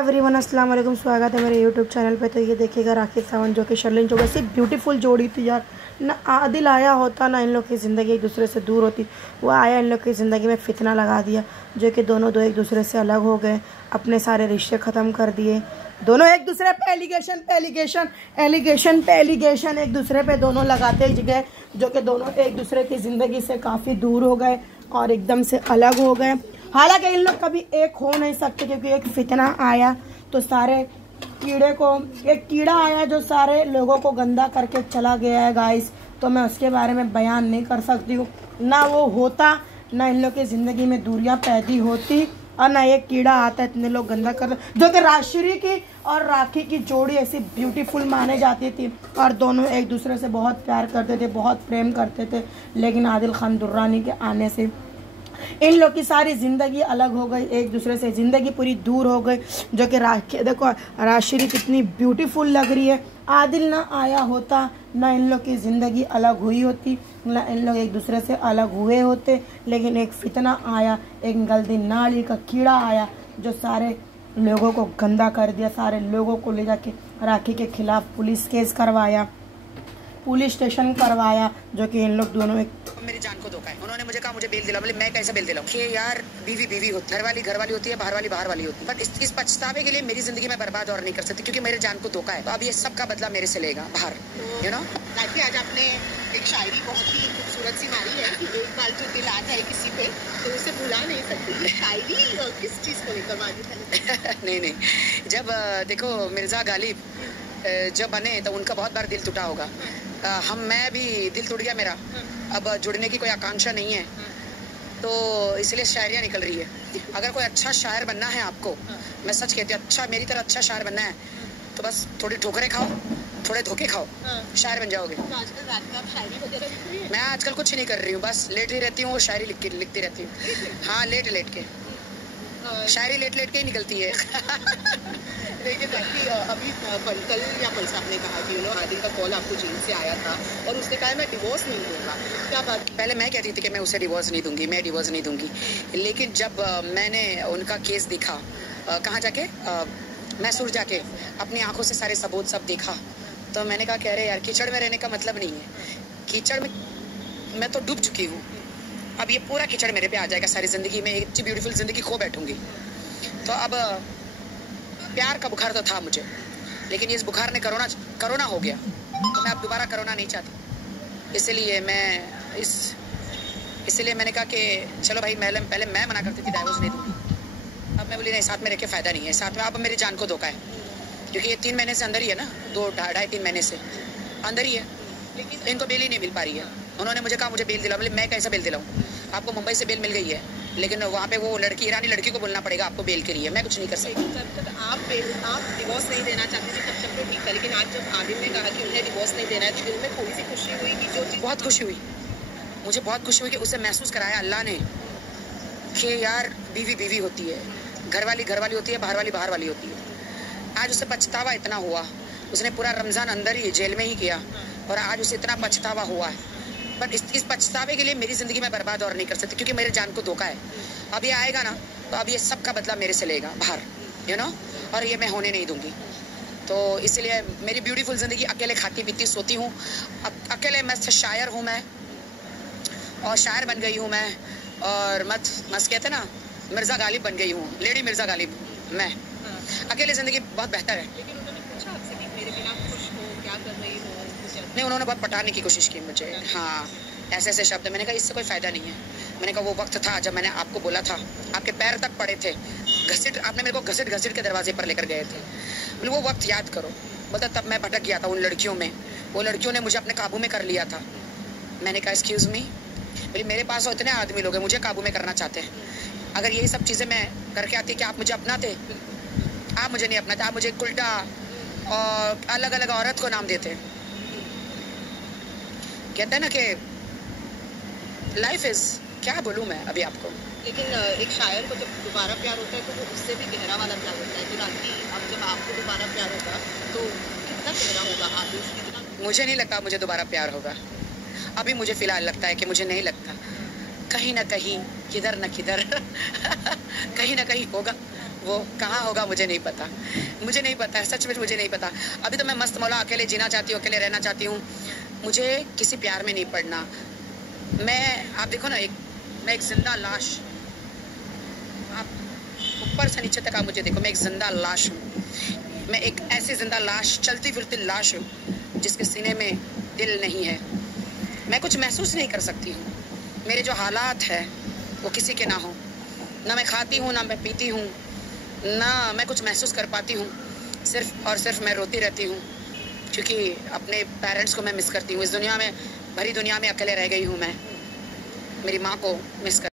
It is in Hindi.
एवरीवन अस्सलाम वालेकुम, स्वागत है मेरे यूट्यूब चैनल पे। तो ये देखिएगा राखी सावंत जो कि शर्लिन जो वैसे ब्यूटीफुल जोड़ी थी यार। ना आदिल आया होता ना इन लोग की ज़िंदगी एक दूसरे से दूर होती। वो आया इन लोग की ज़िंदगी में फितना लगा दिया जो कि दोनों एक दूसरे से अलग हो गए, अपने सारे रिश्ते ख़त्म कर दिए। दोनों एक दूसरे पे एलिगेशन एक दूसरे पे दोनों लगाते गए, जो कि दोनों एक दूसरे की ज़िंदगी से काफ़ी दूर हो गए और एकदम से अलग हो गए। हालांकि इन लोग कभी एक हो नहीं सकते क्योंकि एक फितना आया तो सारे एक कीड़ा आया जो सारे लोगों को गंदा करके चला गया है गाइस। तो मैं उसके बारे में बयान नहीं कर सकती हूँ। ना वो होता, ना इन लोग की ज़िंदगी में दूरियां पैदा होती और ना एक कीड़ा आता इतने लोग गंदा कर, जो कि राशि की और राखी की जोड़ी ऐसी ब्यूटीफुल माने जाती थी और दोनों एक दूसरे से बहुत प्यार करते थे, बहुत प्रेम करते थे। लेकिन आदिल खान दुर्रानी के आने से इन लोग की सारी ज़िंदगी अलग हो गई, एक दूसरे से ज़िंदगी पूरी दूर हो गई। जो कि राखी देखो राशि कितनी ब्यूटीफुल लग रही है। आदिल ना आया होता ना इन लोग की ज़िंदगी अलग हुई होती, ना इन लोग एक दूसरे से अलग हुए होते। लेकिन एक फितना आया, एक गलती नाली का कीड़ा आया जो सारे लोगों को गंदा कर दिया। सारे लोगों को ले जाके राखी के खिलाफ पुलिस केस करवाया, पुलिस स्टेशन करवाया, जो कि इन लोग दोनों मेरी जान को धोखा है। उन्होंने मुझे कहा मुझे बेल दिला, बोले मैं कैसे बेल दिलाऊं? कि यार बीवी होती है, घर वाली होती है, बाहर वाली होती है। बट इस पछतावे के लिए मेरी जिंदगी में बर्बाद और नहीं कर सकती क्योंकि मेरे जान को धोखा है। तो अब ये सब का बदला मेरे से लेगा बाहर। यू नो राखी, आज आपने एक शायरी बहुत ही खूबसूरत सी मारी है कि एक बार जो दिल आता है किसी पे तो उसे भुला नहीं सकती। शायरी किस चीज को लेकर मारी थी? नहीं, जब देखो मिर्जा गालिब जब बने तो उनका बहुत बार दिल टूटा होगा। मैं भी दिल टूट गया मेरा। अब जुड़ने की कोई आकांक्षा नहीं है तो इसलिए शायरियाँ निकल रही है। अगर कोई अच्छा शायर बनना है आपको, मैं सच कहती हूँ, अच्छा मेरी तरह अच्छा शायर बनना है तो बस थोड़ी ठोकरें खाओ, थोड़े धोखे खाओ, शायर बन जाओगे। तो आजकल रात में आप शायरी वगैरह लिख रही हैं? मैं आजकल कुछ नहीं कर रही हूँ, बस लेट ही रहती हूँ, वो शायरी लिखती रहती हूँ। हाँ, लेट के शायरी लेट के ही निकलती है। लेकिन राखी, अभी कल या परसों आपने कहा कि आदिल का कॉल आपको जेल से आया था और उसने कहा मैं डिवोर्स नहीं दूंगा। क्या बात? पहले मैं कहती थी कि मैं उसे डिवोर्स नहीं दूंगी, लेकिन जब मैंने उनका केस देखा, कहाँ जाके मैसूर जाके अपनी आंखों से सारे सबूत सब देखा, तो मैंने कहा कह रहे यार कीचड़ में रहने का मतलब नहीं है। कीचड़ में मैं तो डूब चुकी हूँ, अब ये पूरा कीचड़ मेरे पे आ जाएगा सारी ज़िंदगी में, एक ब्यूटीफुल ज़िंदगी खो बैठूंगी। तो अब प्यार का बुखार तो था मुझे, लेकिन इस बुखार ने करोना हो गया तो मैं अब दोबारा करोना नहीं चाहती। इसलिए मैंने कहा कि चलो भाई, पहले मैं मना करती थी डाइवोर्स नहीं दूंगी, अब मैं बोली नहीं, साथ में रह के फ़ायदा नहीं है, साथ में अब मेरी जान को धोखा है क्योंकि ये 3 महीने से अंदर ही है ना, 2-2.5-3 महीने से अंदर ही है। लेकिन इनको बेल ही नहीं मिल पा रही है। उन्होंने मुझे कहा मुझे बेल दिलाओ, बोले मैं कैसे बेल दिलाऊँ? आपको मुंबई से बेल मिल गई है लेकिन वहाँ पे वो ईरानी लड़की को बोलना पड़ेगा आपको बेल के लिए, मैं कुछ नहीं कर सकती। जब तक आप डिवोर्स नहीं देना चाहती थी तब तक तो ठीक था, लेकिन आज जब आदिल ने कहा कि उन्हें डिवोर्स नहीं देना है तो दिल में थोड़ी सी खुशी हुई कि जो चीज़ बहुत खुशी हुई, मुझे बहुत खुशी हुई कि उसे महसूस कराया अल्लाह ने कि यार बीवी होती है, घर वाली होती है, बाहर वाली होती है। आज उसे पछतावा इतना हुआ, उसने पूरा रमज़ान अंदर ही जेल में ही किया और आज उसे इतना पछतावा हुआ है। बट इस पछतावे के लिए मेरी ज़िंदगी में बर्बाद और नहीं कर सकती क्योंकि मेरे जान को धोखा है। अब ये आएगा ना तो अब ये सब का बदला मेरे से लेगा बाहर, यू नो, और ये मैं होने नहीं दूंगी। तो इसलिए मेरी ब्यूटीफुल ज़िंदगी अकेले खाती पीती सोती हूँ, अकेले मैं शायर हूँ मैं, और शायर बन गई हूँ मैं, और मस्त कहते ना मिर्ज़ा गालिब बन गई हूँ, लेडी मिर्ज़ा गालिब मैं। अकेले ज़िंदगी बहुत बेहतर है। लेकिन उन्होंने पूछा आपसे कि मेरे बिना खुश हो, क्या कर रही हो? नहीं, उन्होंने बहुत पटाने की कोशिश की मुझे, हाँ, ऐसे शब्द। मैंने कहा इससे कोई फ़ायदा नहीं है। मैंने कहा वो वक्त था जब मैंने आपको बोला था, आपके पैर तक पड़े थे, आपने मेरे को घसीट के दरवाजे पर लेकर गए थे, बोले वो वक्त याद करो। बोलता तब मैं भटक गया था उन लड़कियों में, वो लड़कियों ने मुझे अपने काबू में कर लिया था। मैंने कहा एक्सक्यूज़ मी, बोले मेरे पास तो इतने आदमी लोग हैं मुझे काबू में करना चाहते हैं, अगर यही सब चीज़ें मैं करके आती कि आप मुझे अपनाते? आप मुझे नहीं अपनाते, आप मुझे एक उल्टा और अलग अलग औरत को नाम देते। कहते हैं ना कि लाइफ इज़, क्या बोलूँ मैं अभी आपको। लेकिन एक शायर को जब दोबारा प्यार होता है तो वो उससे भी गहरा वाला प्यार होता है। तो राखी, अब जब आपको दोबारा प्यार होगा तो कितना गहरा होगा? आदिल से कितना? मुझे नहीं लगता मुझे दोबारा प्यार होगा। अभी मुझे फ़िलहाल लगता है कि मुझे नहीं लगता, कहीं ना कहीं किधर न किधर कहीं ना कहीं होगा, वो कहाँ होगा मुझे नहीं पता, मुझे नहीं पता है, सच में मुझे नहीं पता। अभी तो मैं मस्त मौला अकेले जीना चाहती हूँ, अकेले रहना चाहती हूँ, मुझे किसी प्यार में नहीं पड़ना। आप देखो ना, मैं एक जिंदा लाश, आप ऊपर से नीचे तक आप मुझे देखो, मैं एक जिंदा लाश हूँ। मैं एक ऐसी जिंदा लाश, चलती फिरती लाश हूँ जिसके सीने में दिल नहीं है। मैं कुछ महसूस नहीं कर सकती हूँ। मेरे जो हालात है वो किसी के ना हो। ना मैं खाती हूँ, ना मैं पीती हूँ, ना मैं कुछ महसूस कर पाती हूँ। सिर्फ और सिर्फ मैं रोती रहती हूँ, क्योंकि अपने पेरेंट्स को मैं मिस करती हूँ। इस दुनिया में, भरी दुनिया में अकेले रह गई हूँ मैं। मेरी माँ को मिस कर